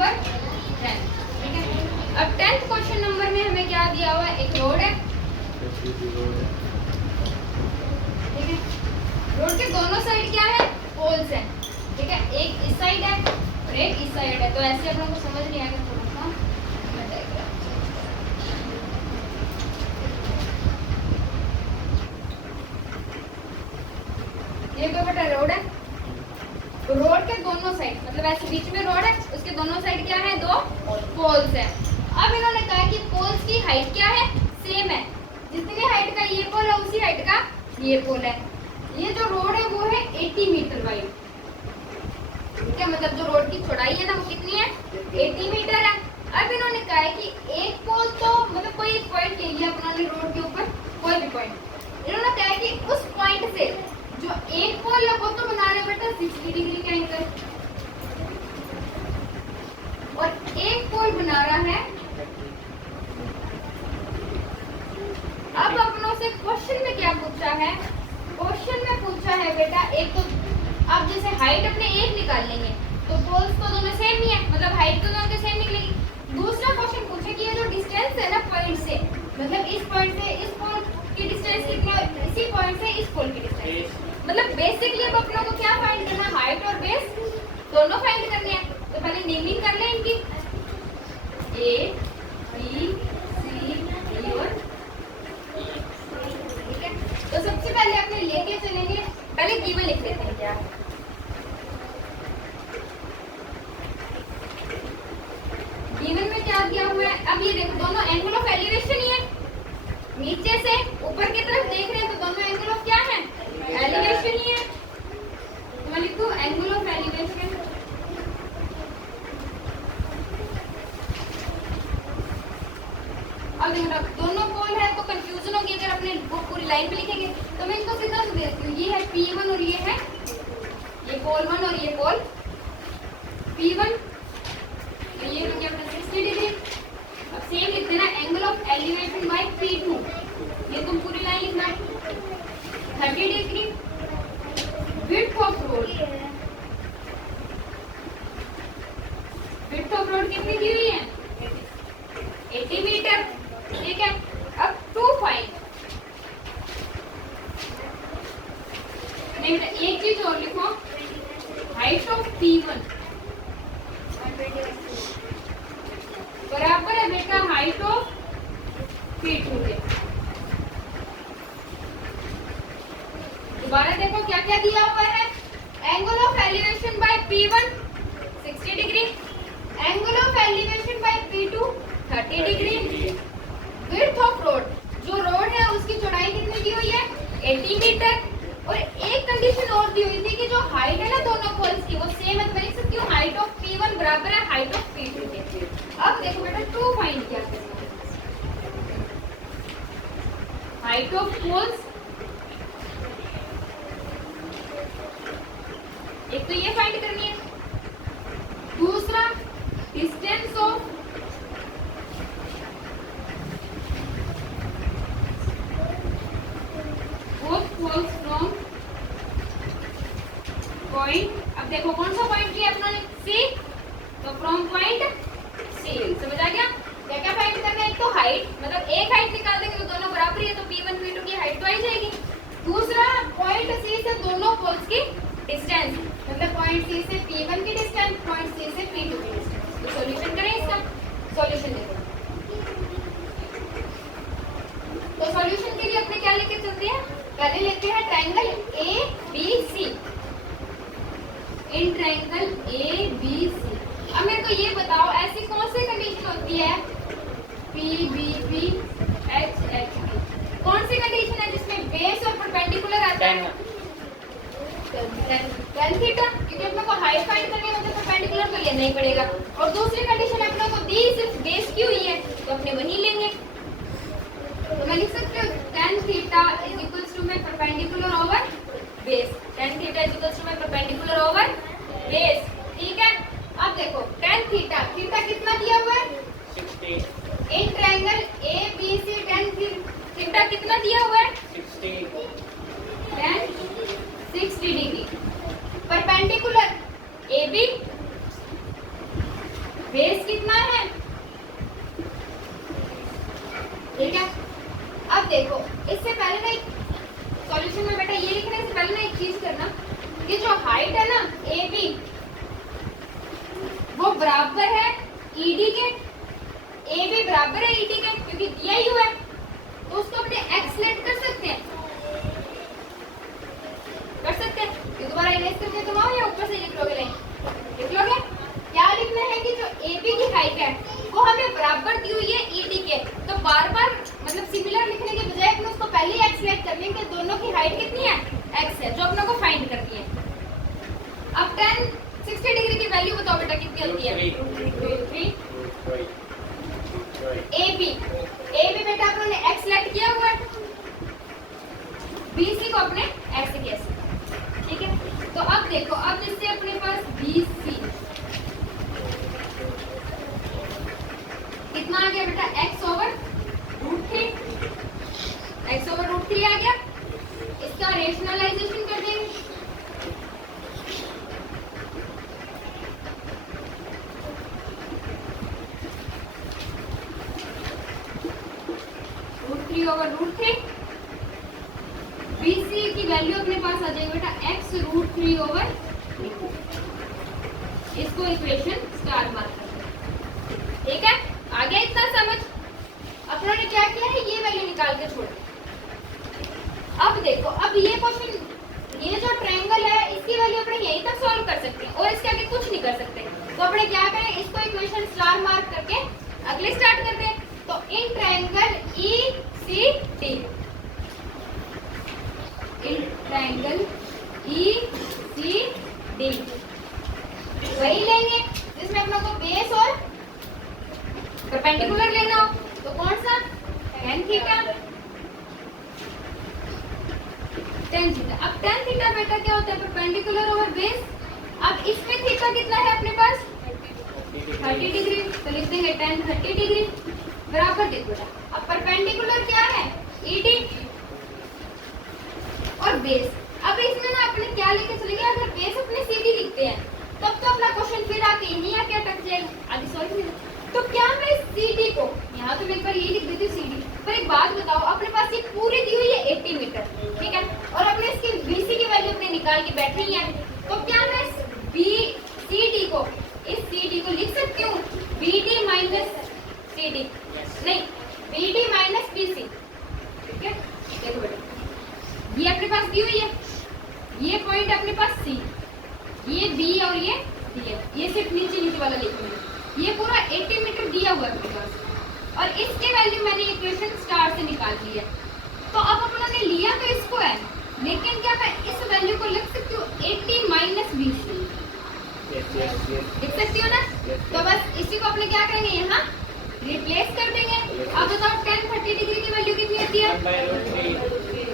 Number 10, ठीक है। अब 10th क्वेश्चन नंबर में हमें क्या दिया हुआ है, एक रोड है, ठीक है। रोड के दोनों साइड क्या है, पोल्स है, ठीक है। एक इस साइड है और एक इस साइड है। तो ऐसे आप लोगों को समझ नहीं आएगा थोड़ा सा, ये तो बेटा रोड है, तो रोड के दोनों साइड मतलब ऐसे बीच में रोड है, उसके दोनों साइड क्या है, दो पोल्स है। अब इन्होंने कहा कि पोल्स की हाइट क्या है, सेम है, जितनी हाइट का ये पोल है उसी हाइट का ये पोल है। ये जो रोड है वो है 80 मीटर वाइड, ठीक है। मतलब जो रोड की चौड़ाई है ना वो कितनी है, 80 मीटर है। अब इन्होंने कहा है कि एक पोल तो मतलब कोई एक पॉइंट ले लिया अपना रोड के ऊपर, कोई भी पॉइंट। इन्होंने कहा है कि उस पॉइंट से जो एक पोल है वो तो बना रहे बेटा 60 डिग्री का एंगल, और एक पोल बना रहा है। अब अपनों से क्वेश्चन में क्या पूछा है, क्वेश्चन में पूछा है बेटा, एक तो अब जैसे हाइट अपने एक निकाल लेंगे तो पोल्स तो दोनों सेम ही है, मतलब हाइट तो दोनों के सेम निकलेगी। दूसरा क्वेश्चन पूछे कि ये जो डिस्टेंस है ना पॉइंट से, मतलब इस पॉइंट से इस पोल की डिस्टेंस कितनी है, इसी पॉइंट से इस पोल की डिस्टेंस, मतलब बेसिकली अब अपनों को क्या फाइंड करना है, हाइट और बेस दोनों फाइंड करने हैं। तो पहले नेमिंग कर लें इनकी, ए बी सी डी और, ठीक है। तो सबसे पहले अपने लेके चलेंगे, पहले गिवन लिख लेते हैं क्या, गिवन में क्या दिया हुआ है। अब ये देखो दोनों एंगल ऑफ एलिवेशन ही है, नीचे से ऊपर की तरफ देख रहे हैं तो दोनों एंगल ऑफ क्या है, एलिवेशन ही है। तो मैं लिखूं एंगल ऑफ एलिवेशन, अब देखो दोनों पोल है तो कंफ्यूजन होगी अगर अपने बुक पूरी लाइन पे लिखेंगे। तो मैं इनको सीधा से देती हूँ, ये है P1 और ये है ये पोल 1 और ये पोल P1, तो ये हो गया अपना 60 डिग्री। अब सेम लिखते हैं ना angle of elevation by P2, ये तुम पूरी लाइन लिखना है 30 degree. Width of road, width of road कितनी दी हुई है, 80 मीटर, ठीक है। अब 2 फाइंड, नहीं बेटा एक चीज और लिखो, हाइट ऑफ P1 बराबर है बेटा हाइट ऑफ P2 के। दोबारा देखो क्या क्या दिया हुआ है, angle of elevation by P1 60 degree, angle of elevation by P2 30 degree. Width of road, जो रोड है उसकी चौड़ाई कितनी दी हुई है, 80 मीटर। और एक कंडीशन और दी हुई थी कि जो हाइट है ना दोनों पोल्स की वो सेम है, तो मैं लिख सकती हूँ हाइट ऑफ P1 बराबर है हाइट ऑफ P2 के। अब देखो बेटा 2 फाइंड किया, हाइट ऑफ पोल्स, एक तो ये फाइंड करनी है, दूसरा distance of both poles from point. अब देखो कौन सा पॉइंट लिया अपना ने, सी, तो फ्रॉम पॉइंट सी, समझ आ गया। क्या क्या फाइंड करना है, एक तो हाइट, मतलब एक हाइट निकाल देंगे तो दोनों बराबर ही है, तो P1 P2 की हाइट तो आ ही जाएगी। दूसरा पॉइंट सी से दोनों पोल्स की डिस्टेंस, मतलब पॉइंट सी से P1 की डिस्टेंस, पॉइंट सी से P2 की डिस्टेंस। तो सॉल्यूशन करें इसका, सॉल्यूशन देखो। तो सॉल्यूशन के लिए अपने क्या लेके चलते हैं, पहले लेते हैं triangle ABC, in triangle ABC। अब मेरे को ये बताओ ऐसी कौन सी कंडीशन होती है PBP HHP, कौन सी कंडीशन है जिसमें बेस और परपेंडिकुलर आता है, tan थीटा, क्योंकि अपने को हाइट फाइंड करनी है मतलब परपेंडिकुलर तो लेना ही पड़ेगा। और दूसरी कंडीशन अपने को दी सिर्फ बेस की हुई है तो अपने वही लेंगे। तो मैं लिख सकती हूँ tan theta is equals to में perpendicular over base, tan theta is equals to में परपेंडिकुलर ओवर बेस, ठीक है। अब देखो tan थीटा, थीटा कितना दिया हुआ है 60, in triangle ABC tan theta कितना दिया हुआ है 60, tan 60 degree. Perpendicular AB base कितना है, ठीक है। अब देखो इससे पहले ना एक सॉल्यूशन में बेटा ये लिखने से पहले ना एक चीज करना कि जो हाइट है ना ए बी वो बराबर है ईडी के, ए बी बराबर है ईडी के क्योंकि दिया ही हुआ है, तो उसको अपने एक्स लेट कर सकते हैं, ये दोबारा इरेज करके तुम आओ या ऊपर से लिख लोगे, लिख लोगे। क्या लिखना है कि जो AB की हाइट है वो हमें बराबर दी हुई है ED के, तो बार बार मतलब सिमिलर लिखने के बजाय अपने उसको पहले ही एक्स लेट कर लेंगे, दोनों की हाइट कितनी है x है जो अपने को फाइंड करनी है। अब tan 60 डिग्री की वैल्यू बताओ बेटा कितनी होती है, 3 AB बेटा अपने x लेट किया हुआ है, BC को अपने x से कैसे, ठीक है। तो अब देखो अब इससे अपने पास BC कितना आ गया बेटा x ओवर रूट 3 आ गया, इसका रेशनलाइजेशन कर देंगे, √3 BC की वैल्यू अपने पास आ जाएगी बेटा x √3 ओवर, इसको इक्वेशन स्टार मार्क करते हैं, ठीक है। आ गया इतना समझ। अपनों ने क्या किया है, ये वैल्यू निकाल के छोड़ा। अब देखो अब ये क्वेश्चन, ये जो ट्रायंगल है इसकी वैल्यू अपने यहीं तक सॉल्व कर सकते हैं और इसके आगे कुछ नहीं कर सकते, तो अपने क्या करें, इसको इक्वेशन स्टार मार्क करके अगले स्टार्ट करते हैं। तो in triangle ECD, in triangle ECD वही लेंगे जिसमें अपना को बेस और परपेंडिकुलर लेना हो, तो कौन सा, tan थीटा। अब tan थीटा बेटा क्या होता है, परपेंडिकुलर ओवर बेस। अब इसमें थीटा कितना है अपने पास 30 डिग्री, तो लिख देंगे tan 30 डिग्री बराबर, देखो बेटा अब परपेंडिकुलर क्या है ED और बेस। अब इसमें ना अपने क्या लेके चलेंगे, अगर बेस अपने CD लिखते हैं तब तो अपना क्वेश्चन फिर आके यहीं आके अटक जाएगा, आगे सॉल्व नहीं। तो क्या मैं CD को यहाँ तो मैं एक बार ये लिख देती हूँ CD, पर एक बात बताओ अपने पास ये पूरी दी हुई है 80 मीटर, ठीक है, और अपने इसकी BC की वैल्यू अपने निकाल के बैठे ही है, तो क्या मैं CD को, इस CD को लिख सकती हूँ BD माइनस CD, नहीं BD माइनस BC, ठीक है। देखो बेटा ये अपने पास दी हुई है, ये पॉइंट अपने पास C, ये B और ये D है, ये सिर्फ नीचे वाला लिखना है, ये पूरा 80 मीटर दिया हुआ है अपने पास, और इसके वैल्यू मैंने इक्वेशन स्टार से निकाल ली है। तो अब अपन ने लिया तो इसको है, लेकिन क्या मैं इस वैल्यू को लिख सकती हूँ 80 माइनस BC, लिख सकती हूँ ना। तो बस इसी को अपने क्या करेंगे, यहाँ रिप्लेस कर देंगे। अब बताओ tan 30 डिग्री की वैल्यू कितनी होती है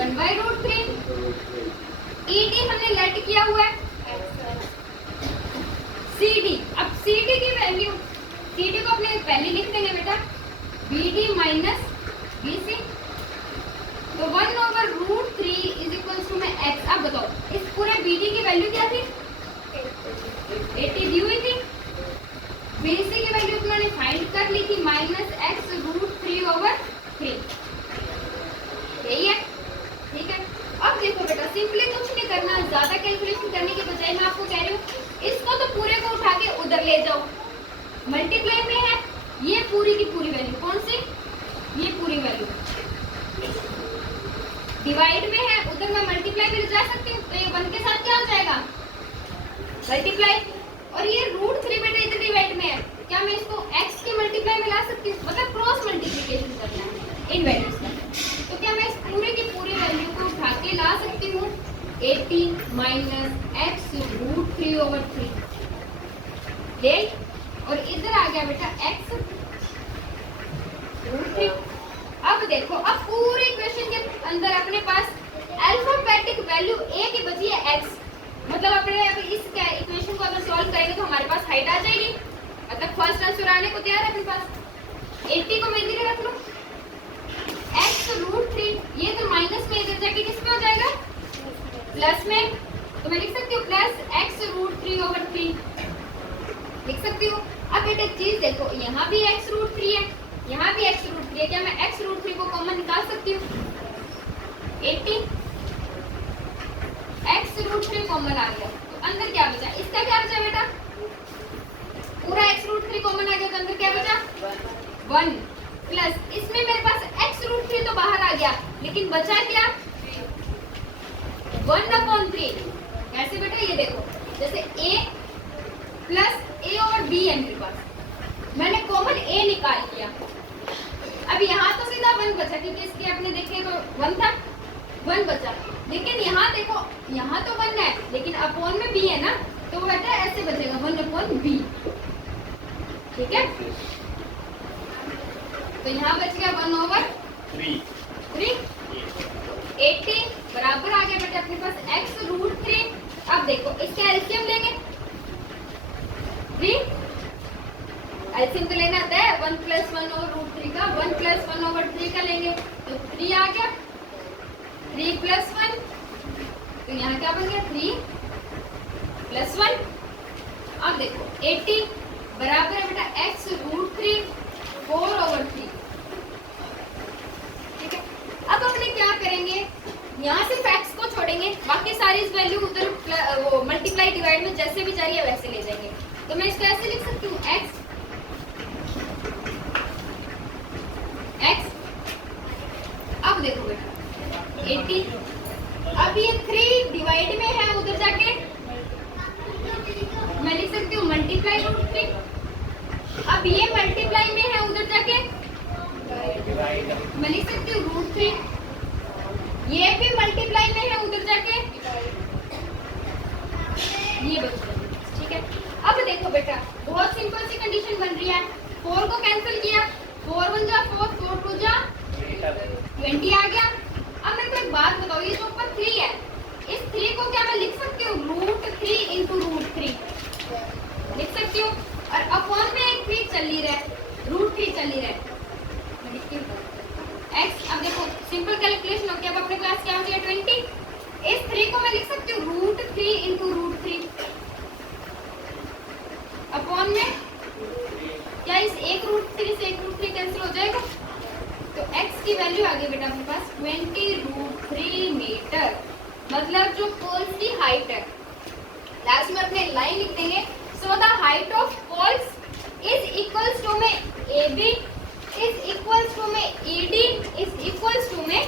1/√3। ED हमने लेट किया हुआ है CD, अब CD की वैल्यू, CD को अपने पहले लिख देंगे बेटा BD माइनस BC, तो 1/√3 इज इक्वल्स टू में x। अब बताओ इस पूरे BD की वैल्यू क्या थी 80 दी हुई थी, BC की वैल्यू उन्होंने फाइंड कर ली थी माइनस x √3/3, यही है, ठीक है। अब देखो बेटा सिंपली कुछ नहीं करना, ज्यादा कैलकुलेशन करने के बजाय मैं आपको कह रही हूँ इसको तो पूरे को उठा के उधर ले जाओ, मल्टीप्लाई में है ये पूरी की पूरी वैल्यू, कौन सी, ये पूरी वैल्यू, डिवाइड में है उधर मैं मल्टीप्लाई में जा सकती हूँ, तो ये 1 के साथ क्या हो जाएगा मल्टीप्लाई, और ये √3 बेटा इधर डिवाइड में है, क्या मैं इसको x के मल्टीप्लाई में ला सकती हूँ, मतलब क्रॉस मल्टीप्लिकेशन करना है इन वैल्यूज का, तो क्या मैं इस पूरे की पूरी वैल्यू को उठा के ला सकती हूँ 80 माइनस x √3/3, ले, और इधर आ गया बेटा x √3। अब देखो अब पूरे इक्वेशन के अंदर अपने पास अल्फाबेटिक वैल्यू a की बची है x, मतलब अपने अगर इस इक्वेशन को अगर सॉल्व करेंगे तो हमारे पास हाइट आ जाएगी, मतलब फर्स्ट आंसर आने को तैयार है अपने पास। 80 को मैं इधर रख लूं, x √3 ये तो माइनस में इधर जाके किस में हो जाएगा प्लस में, तो मैं लिख सकती हूँ प्लस x √3/3, लिख सकती हूँ। अब बेटा चीज देखो, यहाँ भी x√3 है, यहाँ भी x√3 है, क्या मैं x√3 को कॉमन निकाल सकती हूँ? 80 x√3 कॉमन आ गया तो अंदर क्या बचा? इसका क्या बचा बेटा? पूरा x√3 कॉमन आ गया तो अंदर क्या बचा? 1 प्लस इसमें मेरे पास x√3 तो बाहर आ गया, लेकिन बचा क्या? 1/3। कैसे बेटा? ये देखो, जैसे a प्लस a/b है मेरे पास, मैंने कॉमन a निकाल लिया। अब यहाँ तो सीधा 1 बचा, क्योंकि इसके आपने देखे तो 1 था, 1 बचा। लेकिन यहाँ देखो, यहाँ तो 1 है, लेकिन अपॉन में b है ना, तो बेटा ऐसे बचेगा 1/b। ठीक है, तो यहाँ बच गया 1/3। 80 बराबर आ गया बेटा अपने पास x√3। अब देखो इसके एलसीएम लेंगे, 3 एलसीएम तो लेना आता है 1 + 1/√3 का, 1 + 1/3 का लेंगे तो 3 आ गया, 3 + 1 तो यहाँ क्या बन गया? 3 + 1। अब देखो 80 बराबर है बेटा x√3 4/3। ठीक है, अब अपने क्या करेंगे, यहाँ सिर्फ x को छोड़ेंगे, बाकी सारी वैल्यू उधर वो मल्टीप्लाई डिवाइड में जैसे भी जा रही है वैसे ले जाएंगे। तो मैं इसको ऐसे लिख सकती हूँ x। अब देखो बेटा 80, अब ये 3 डिवाइड में है, उधर जाके मैं लिख सकती हूँ मल्टीप्लाई √3। अब ये मल्टीप्लाई में है, उधर जाके मैं लिख सकती हूँ √3। ये भी मल्टीप्लाई में है, उधर जाके ये बच गया। ठीक है, अब देखो बेटा बहुत सिंपल सी कंडीशन बन रही है। 4 को कैंसिल किया, 4 × 1 = 4, 4 × 2 = 20 आ गया। अब मेरे को एक बात बताओ, ये जो ऊपर 3 है, इस 3 को क्या मैं लिख सकती हूँ √3 × √3 लिख सकती हूँ, और अपॉन में एक 3 चल ही रहा है, √3 चल ही रहा है। मैं लिखती हूँ x। अब देखो सिंपल कैलकुलेशन हो गया, अब अपने पास क्या हो गया 20। इस 3 को मैं लिख सकती हूँ √3 × √3 अपॉन में क्या इस एक √3 से एक √3 कैंसिल हो जाएगा, तो x की वैल्यू आ गई बेटा अपने पास 20√3 मीटर। मतलब जो पोल्स की हाइट है, लास्ट में अपने लाइन लिख देंगे, so the height of poles is equals to में AB इज इक्वल्स टू में ED इज इक्वल्स टू में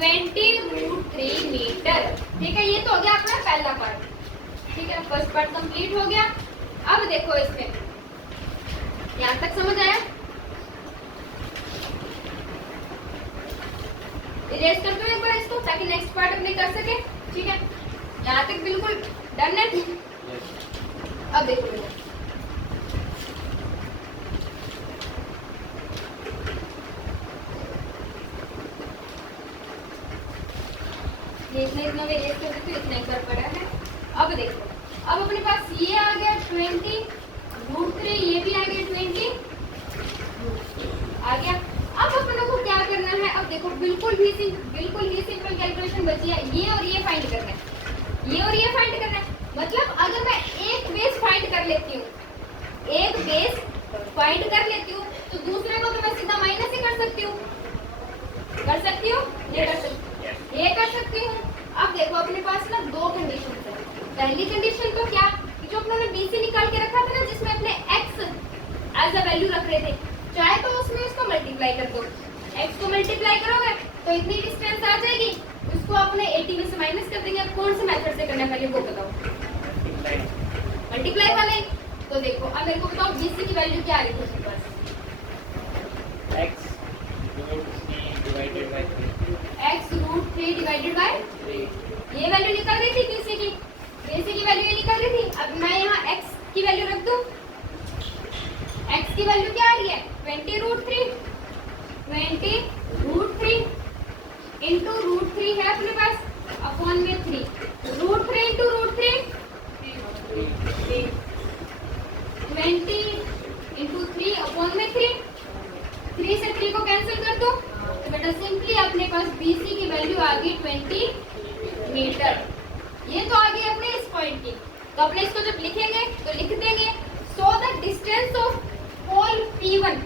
20√3 मीटर। ठीक है, ये तो हो गया अपना पहला पार्ट। ठीक है, फर्स्ट पार्ट कंप्लीट हो गया। अब देखो इसमें यहाँ तक समझ आया? इरेज करते हैं एक बार इसको, ताकि नेक्स्ट पार्ट अपने कर सके। ठीक है, यहाँ तक बिल्कुल डन है। अब देखो बेटा इतना इरेज करते फिर इतना एक बार पड़ा है। अब देखो, अब अपने पास ये आ गया 20√3, ये भी आ गया 20 आ गया। अब अपने को क्या करना है? अब देखो बिल्कुल ही सिंपल कैलकुलेशन बची है, ये और ये फाइंड करना है, ये और ये फाइंड करना है। मतलब अगर मैं एक बेस फाइंड कर लेती हूँ, तो दूसरे को तो मैं सीधा माइनस ही कर सकती हूँ, ये कर सकती हूँ। अब देखो अपने पास ना 2 कंडीशन है। पहली कंडीशन तो क्या, जो अपने BC निकाल के रखा था ना, जिसमें अपने x एज अ वैल्यू रख रहे थे, चाहे तो उसमें उसको मल्टीप्लाई कर दो। x को मल्टीप्लाई करोगे तो इतनी डिस्टेंस आ जाएगी, उसको अपने 80 में से माइनस कर देंगे। कौन से मेथड से करना है पहले वो बताओ? मल्टीप्लाई वाले। तो देखो अब मेरे को बताओ BC की वैल्यू क्या आ रही है उसके पास? x√3 divided by 3। ये वैल्यू निकल रही थी BC की वैल्यू ये निकल रही थी। अब मैं यहाँ x की वैल्यू रख दूं, x की वैल्यू क्या आ रही है 20√3 इंटू √3 है अपने पास अपॉन में 3, √3 इंटू √3 20 इंटू 3 अपॉन में 3 से 3 को कैंसिल कर दो तो बेटा सिंपली अपने पास BC की वैल्यू आ गई 20 मीटर। ये तो आ गई अपने इस पॉइंट की। तो अपने इसको जब लिखेंगे तो लिख देंगे So the distance of pole P1.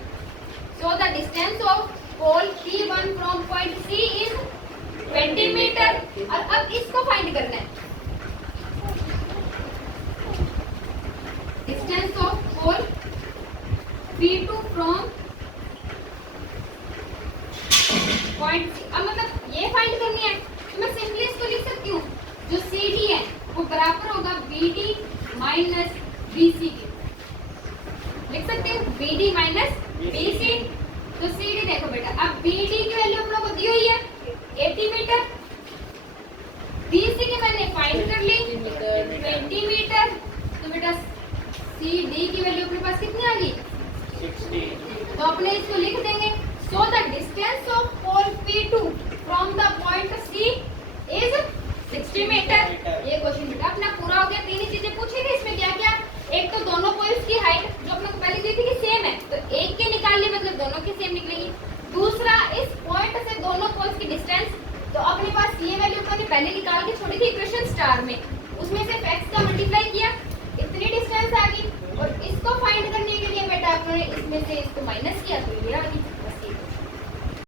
So the distance of pole P1 from point C is 20 metre. और अब इसको फाइंड करना है, distance of pole P2 from point C। अब मतलब ये फाइंड करनी है तो मैं सिंपली इसको लिख सकती हूँ, जो CD है वो बराबर होगा BD माइनस BC के। लिख सकते हैं BD माइनस BC। तो CD देखो बेटा, अब BD की वैल्यू हम लोग को दी हुई है 80 मीटर, BC की मैंने फाइंड कर ली 20 मीटर। तो बेटा CD की वैल्यू अपने पास कितनी आ गई 60। तो अपने इसको लिख देंगे, so the distance of pole P2 from the point C is 60 metre. ये क्वेश्चन बेटा अपना पूरा हो गया। तीन ही चीजें पूछी थी इसमें, क्या क्या, एक तो दोनों पोल्स की हाइट जो अपने को पहले दी थी कि सेम है, तो एक के निकाल लिए मतलब दोनों की सेम निकलेगी। दूसरा इस पॉइंट से दोनों पोल्स की डिस्टेंस, तो अपने पास ये वैल्यू अपने पहले निकाल के छोड़ी थी इक्वेशन स्टार में, उसमें से x का मल्टीप्लाई किया, इतनी डिस्टेंस आ गई। और इसको फाइंड करने के लिए बेटा आपने इसमें से इसको माइनस किया तो ये आ गई।